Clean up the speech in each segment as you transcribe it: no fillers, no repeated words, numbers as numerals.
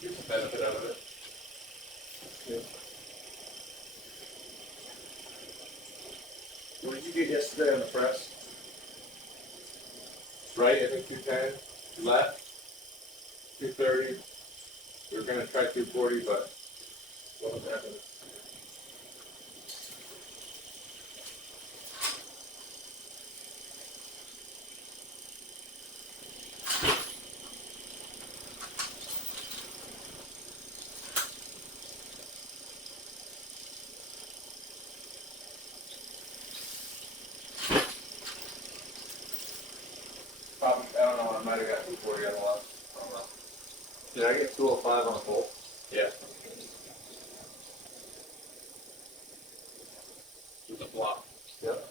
Get the benefit out of it. Yeah. What did you get yesterday on the press? Right, I think 210. Left, 230. We were going to try 240, but what was happening? Probably, I don't know, I might have got 240 on the left. I don't know. Did I get 205 on the pole? Yeah. With a block. Yep.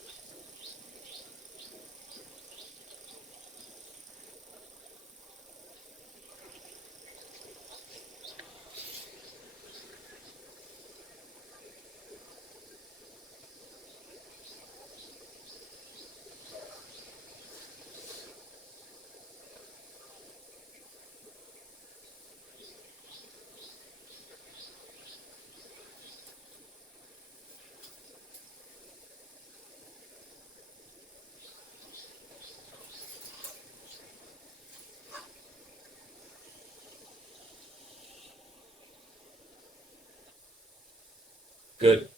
Good.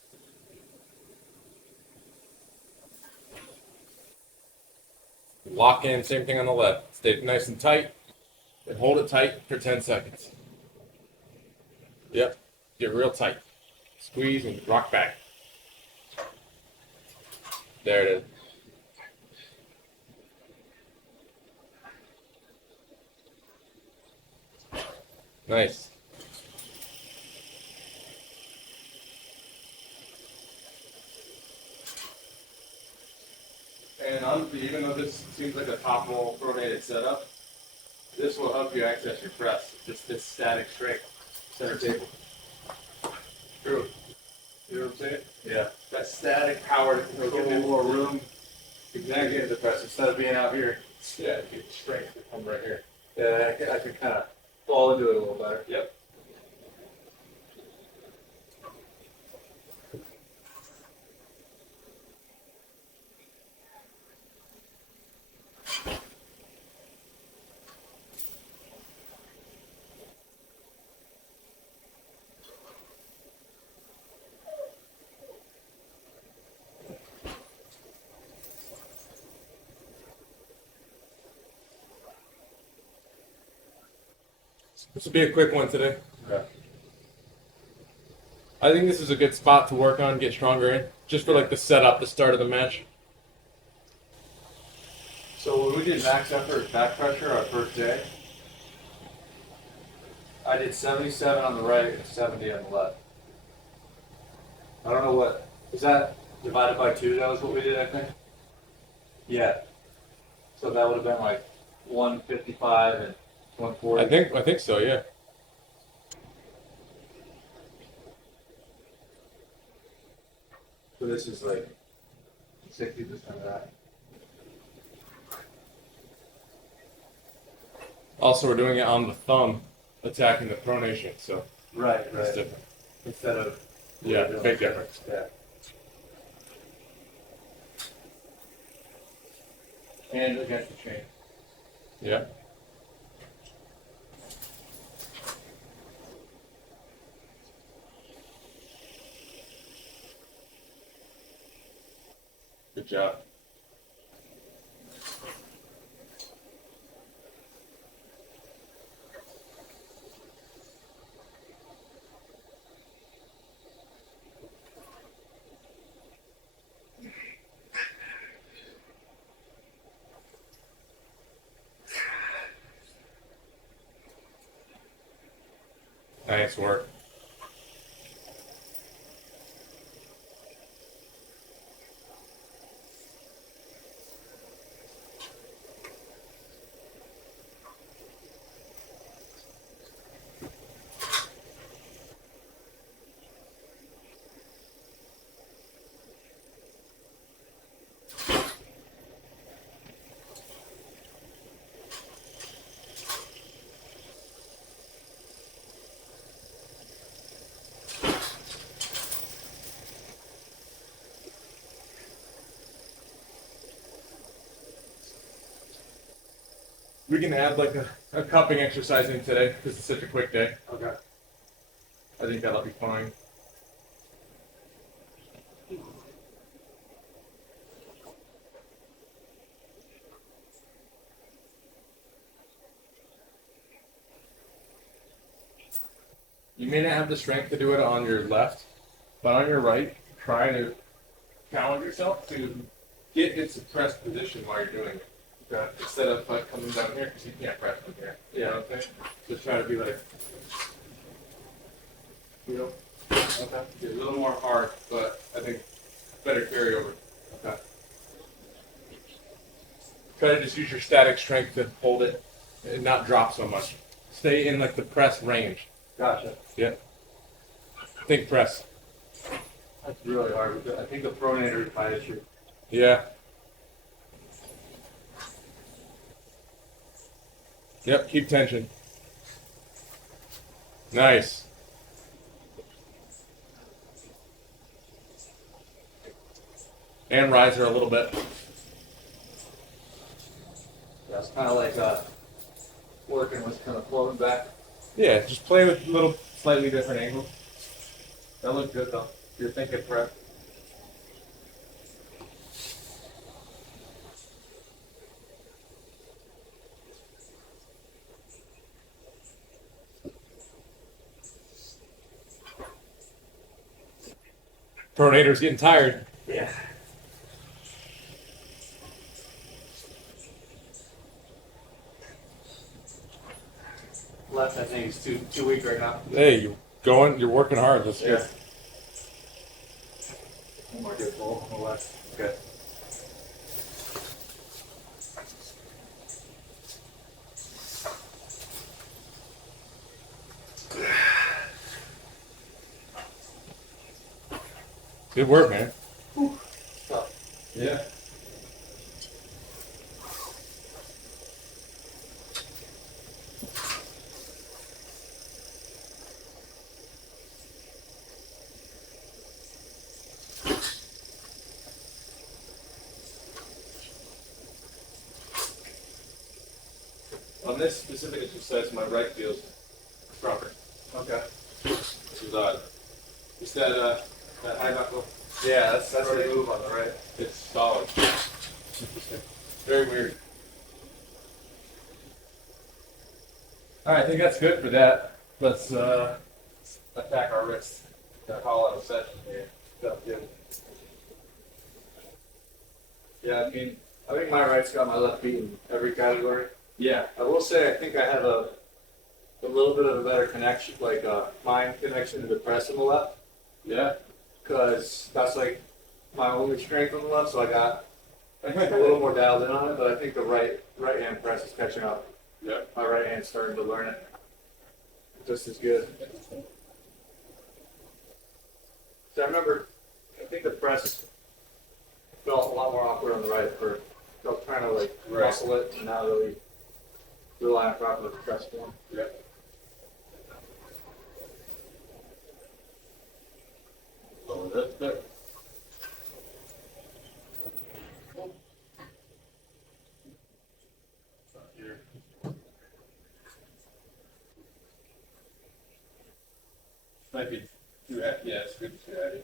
Lock in, same thing on the left. Stay nice and tight, and hold it tight for 10 seconds. Yep, get real tight. Squeeze and rock back. There it is. Nice. And honestly, even though this seems like a top roll pronated setup, this will help you access your press. Just this static strength, center table. True. You know what I'm saying? Yeah. That static power to give me more room. Exactly. Into the press instead of being out here. Yeah, get strength to come right here. Yeah, I can kind of fall into it a little better. Yep. This will be a quick one today. Okay. I think this is a good spot to work on, get stronger in, just for like the setup, the start of the match. So when we did max effort back pressure our first day, I did 77 on the right and 70 on the left. I don't know what, is that divided by 2? That was what we did, I think? Yeah. So that would have been like 155 and 140. I think so, yeah. So this is like 60% of that. Also, we're doing it on the thumb, attacking the pronation, so Right, it's different. Instead of Yeah, big difference. Yeah. And against the chain. Yeah. Good job. Nice work. We can add like a cupping exercise in today because it's such a quick day. Okay. I think that'll be fine. You may not have the strength to do it on your left, but on your right, try to challenge yourself to get in suppressed position while you're doing it. Okay. Instead of like coming down here because you can't press from here. You know what I'm saying? Just try to be like, you know, okay. Get a little more hard, but I think better carryover. Okay. Try to just use your static strength to hold it and not drop so much. Stay in like the press range. Gotcha. Yeah. Think press. That's really hard. I think the pronator is my issue. Yeah. Yep, keep tension. Nice. And riser a little bit. Yeah, it's kind of like working with kind of floating back. Yeah, just play with little slightly different angles. That looks good though. You're thinking prep. Pronator's getting tired. Yeah. Left, I think, is too weak right now. Hey, you're working hard. That's good. One more good pull on the left. Okay. Good work, man. Tough. Yeah. On this specific exercise, my right feels stronger. Okay. This is odd. It's that high knuckle. Yeah, that's the move on the right. It's solid. Interesting. Very weird. All right, I think that's good for that. Let's attack our wrists. Gonna call it a session here. Stuff good. Yeah, I think my right's got my left beat in every category. Yeah. I will say I think I have a little bit of a better connection, like mind connection to the press on the left, Yeah. because that's like my only strength on the left. So I got a little more dialed in on it, but I think the right hand press is catching up. Yeah. My right hand's starting to learn it just as good. So I remember, I think the press felt a lot more awkward on the right at first. Felt trying to like Right. muscle it and not really rely on proper press form. Yeah. So that's good. Here. Might be too heavy. Yeah, it's good too heavy.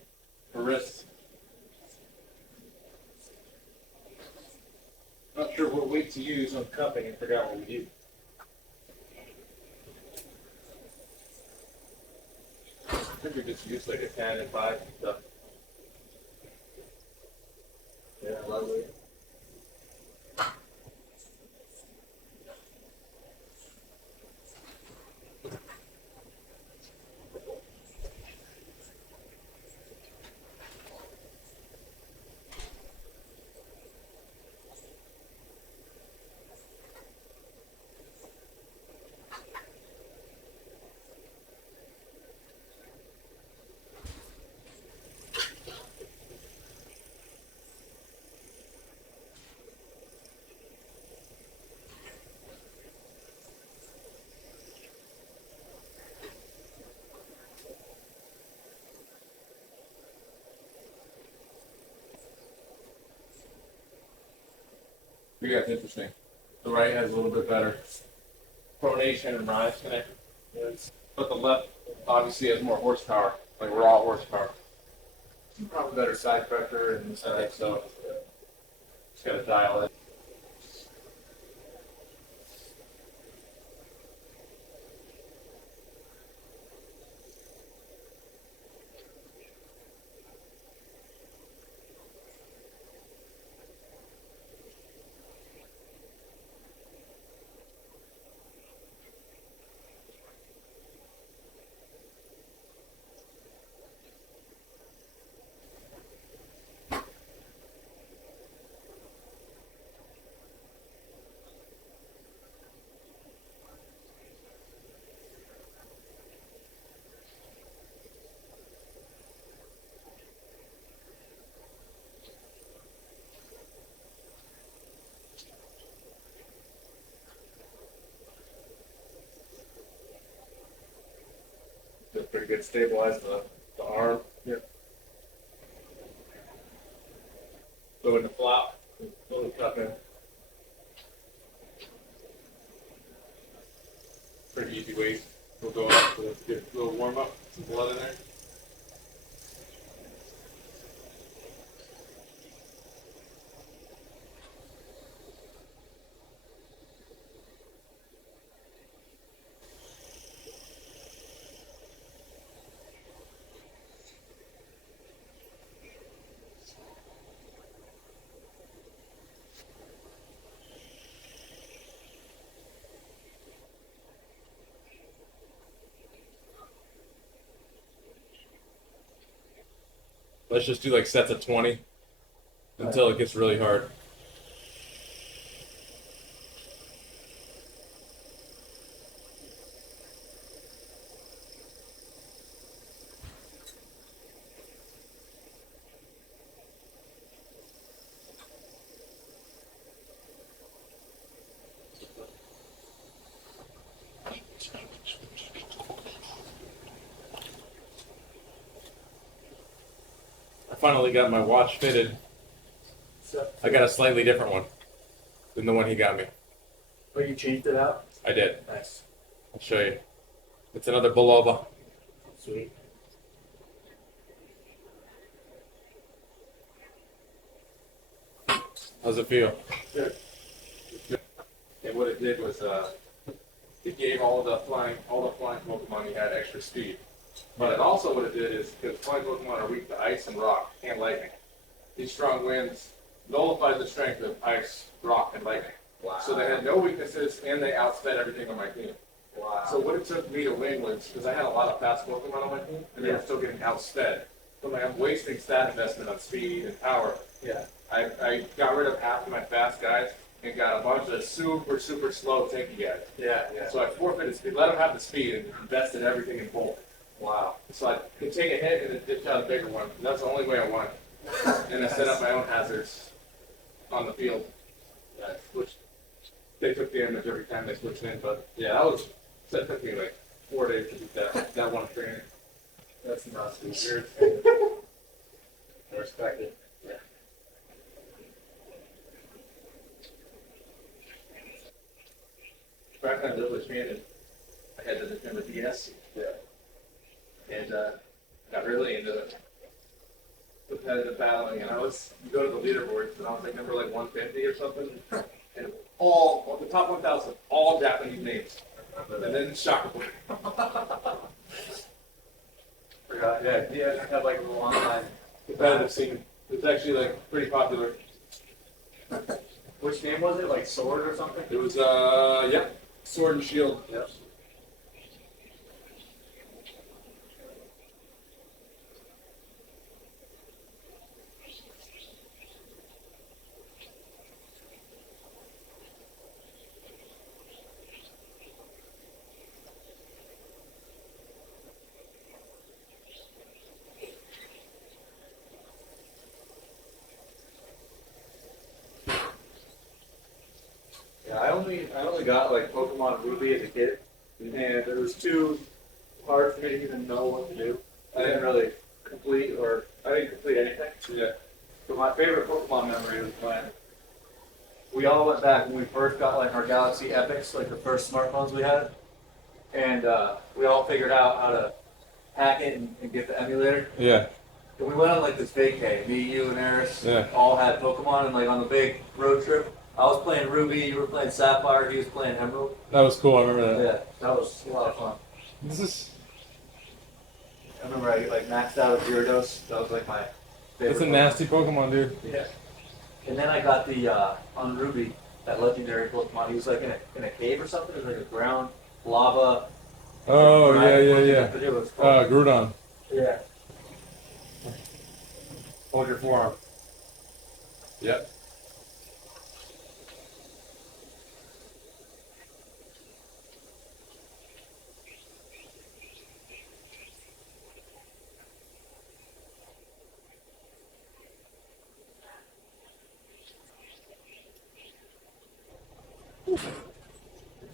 For wrists. Not sure what weight to use on cupping and forgot what we did. I think we just used like a 10 and 5 and stuff. Yeah, lovely. We got interesting. The right has a little bit better pronation and rise connect. But the left obviously has more horsepower, like raw horsepower. Probably better side pressure and So just gotta dial it. did pretty good stabilize the arm. Yep. Go into flop, little cup in. Pretty easy weight. We'll go up, so let's get a little warm up, some blood in there. Let's just do like sets of 20 until it gets really hard. I finally got my watch fitted. I got a slightly different one than the one he got me. Oh, you changed it out? I did. Nice. I'll show you. It's another Bulova. Sweet. How's it feel? Good. And what it did was it gave all the flying Pokemon you had extra speed. But it also what it did is because flying Pokemon are weak to ice and rock and lightning. These strong winds nullified the strength of ice, rock, and lightning. Wow. So they had no weaknesses and they outsped everything on my team. Wow. So what it took me to win was because I had a lot of fast Pokemon on my team and they were still getting outsped. So like I'm wasting stat investment on speed and power. Yeah. I got rid of half of my fast guys and got a bunch of super slow tanky guys. Yeah. So I forfeited speed, let them have the speed and invested everything in both. Wow. So I could take a hit and then ditch out a bigger one. That's the only way I won. And I set up my own hazards on the field, which they took damage every time they switched in. But yeah, that took me like 4 days to beat that one training. That's nuts, dude. I respect it. Yeah. Back when I lived with Shannon, I had to defend the DS. Yeah. And got really into competitive battling, and you go to the leaderboards, and I was like number like 150 or something, and all the top 1,000, all Japanese names, and then Shockwave. Forgot. Yeah. Yeah. I had like a long time. Competitive scene. It's actually like pretty popular. Which name was it? Like Sword or something? It was Sword and Shield. Yep. Yeah, I only got like Pokemon Ruby as a kid, and it was too hard for me to even know what to do. I didn't complete anything. Yeah. But my favorite Pokemon memory was when we all went back when we first got like our Galaxy Epics, like the first smartphones we had, and we all figured out how to hack it and get the emulator. Yeah. And we went on like this vacay. Me, you, and Eris Yeah. all had Pokemon, and like on the big road trip, I was playing Ruby, you were playing Sapphire, he was playing Emerald. That was cool. I remember that. Yeah, that was a lot of fun. This is. I remember I like maxed out a Gyarados. That was like my favorite. It's a Pokemon. nasty Pokemon, dude. Yeah. And then I got the on Ruby, that legendary Pokemon. He was like in a cave or something. It was like a ground lava. Oh yeah. It was fun. Groudon. Yeah. Hold your forearm. Yep.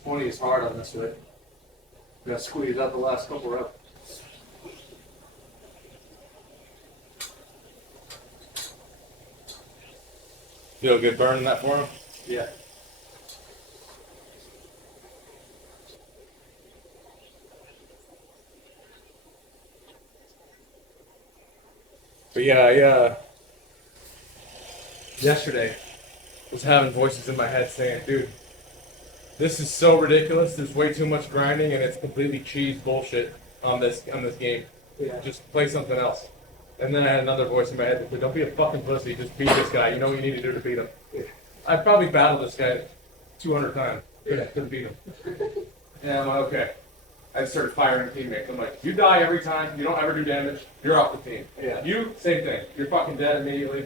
'20 is hard on this way. We got to squeeze out the last couple reps. Feel a good burn in that forearm? Yeah. But yeah, yesterday was having voices in my head saying, dude, this is so ridiculous, there's way too much grinding and it's completely cheese bullshit on this game. Yeah. Just play something else. And then I had another voice in my head that said, don't be a fucking pussy, just beat this guy, you know what you need to do to beat him. I probably battled this guy 200 times, couldn't beat him. And I'm like, okay. I started firing teammates. I'm like, you die every time, you don't ever do damage, you're off the team. Yeah. You, same thing. You're fucking dead immediately.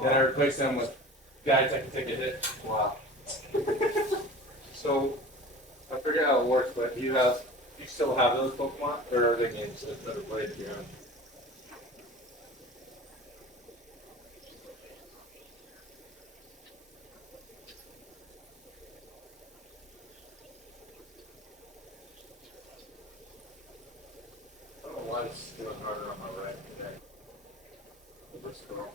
Then I replaced them with guys that can take a hit. Wow. So, I forget how it works, but do you still have those Pokemon, or are they games that are played together? I don't know why it's doing harder on my right today. Let's go.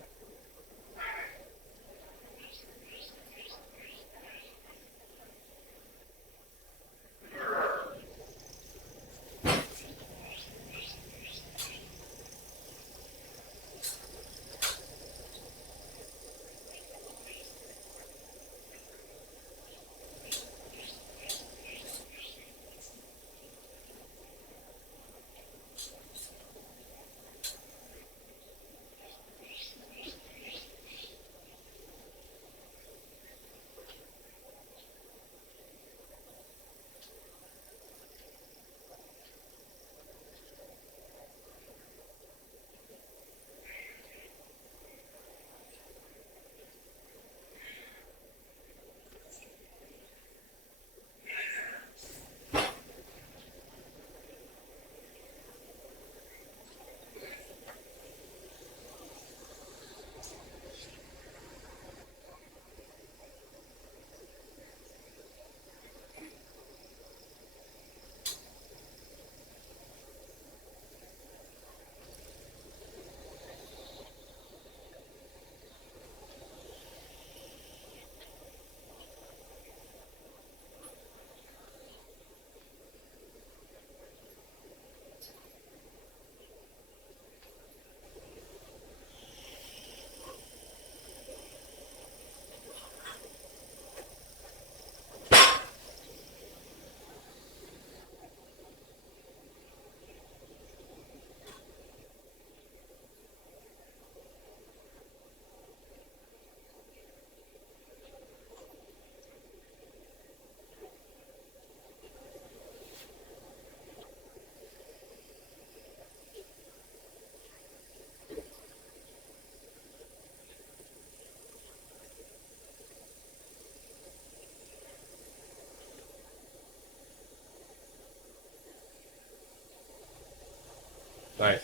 Nice.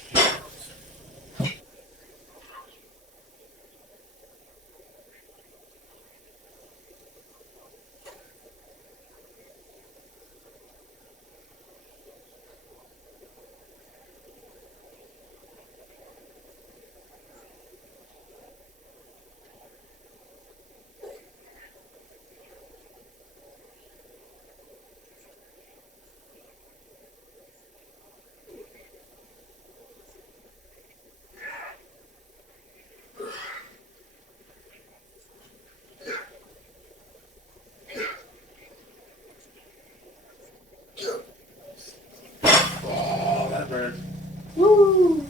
Oh, that burned. Woo!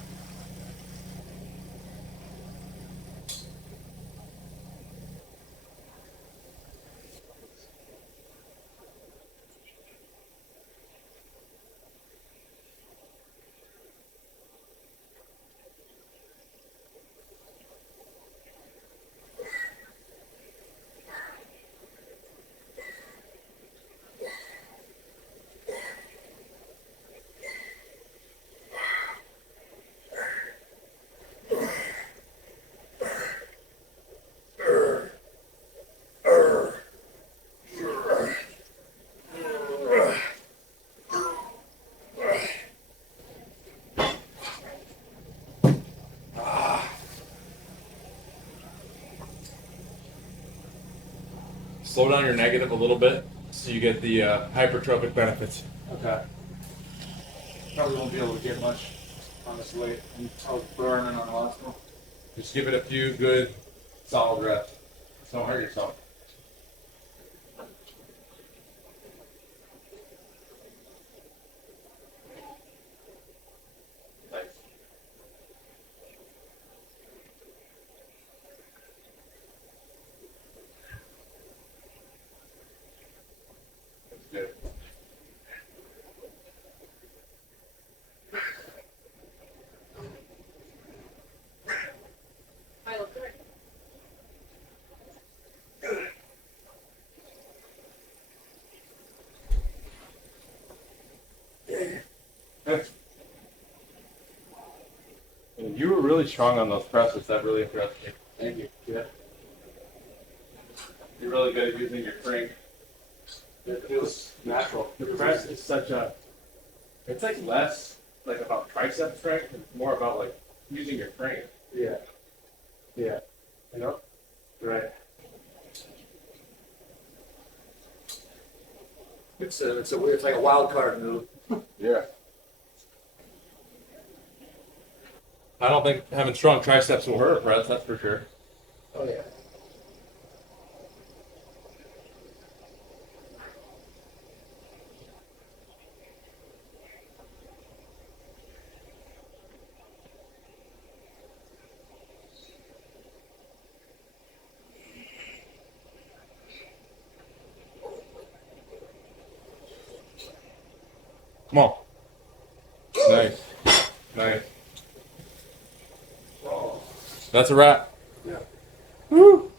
Slow down your negative a little bit so you get the hypertrophic benefits. Okay. Probably won't be able to get much on this weight. I was burning on the last one. Just give it a few good solid reps. Just don't hurt yourself. Nice. That's good. I look good. You were really strong on those presses. That really impressed me. Thank you. Yeah. You're really good at using your frame. It feels natural. The press is such a. It's like less like about tricep strength and more about like using your frame. Yeah. Yeah. You know? Right. It's like a wild card move. Yeah. I don't think having strong triceps will hurt a press, that's for sure. Oh yeah. Come on. Nice. Nice. That's a wrap. Yeah. Woo!